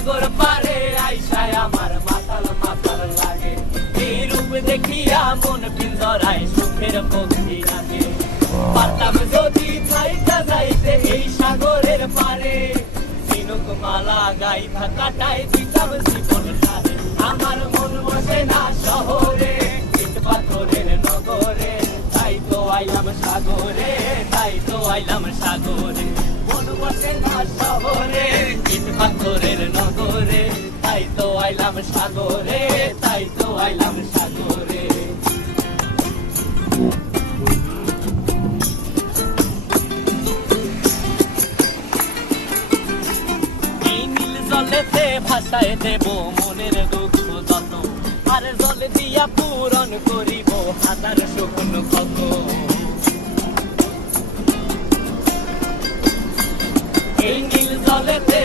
সাগর পারে আইসায় আমার মাতাল মাতাল লাগে। এই রূপ দেখিয়া মন পিঞ্জরায় সুখের পক্ষী লাগে। পারতাম যদি থাইকা যাইতে এই সাগরের পারে, ঝিনুক মালা গাইথা কাটায় দিতাম জীবনটারে। আমার মন বসে না শহরে, ইট পাথরের নগরে, তাই তো আইলাম সাগরে, তাই তো আইলাম সাগরে। মন বসে না শহরে, ইট পাথরের নগরে, তাই তো আইলাম সাগরে, তাই তো আইলাম সাগরে। এই নীল জলেতে ভাসায় দেব মনের দুঃখ যত, আর জলে দিয়া পূরণ করিব হাজার শুকনো ক্ষত। এই নীল জলেতে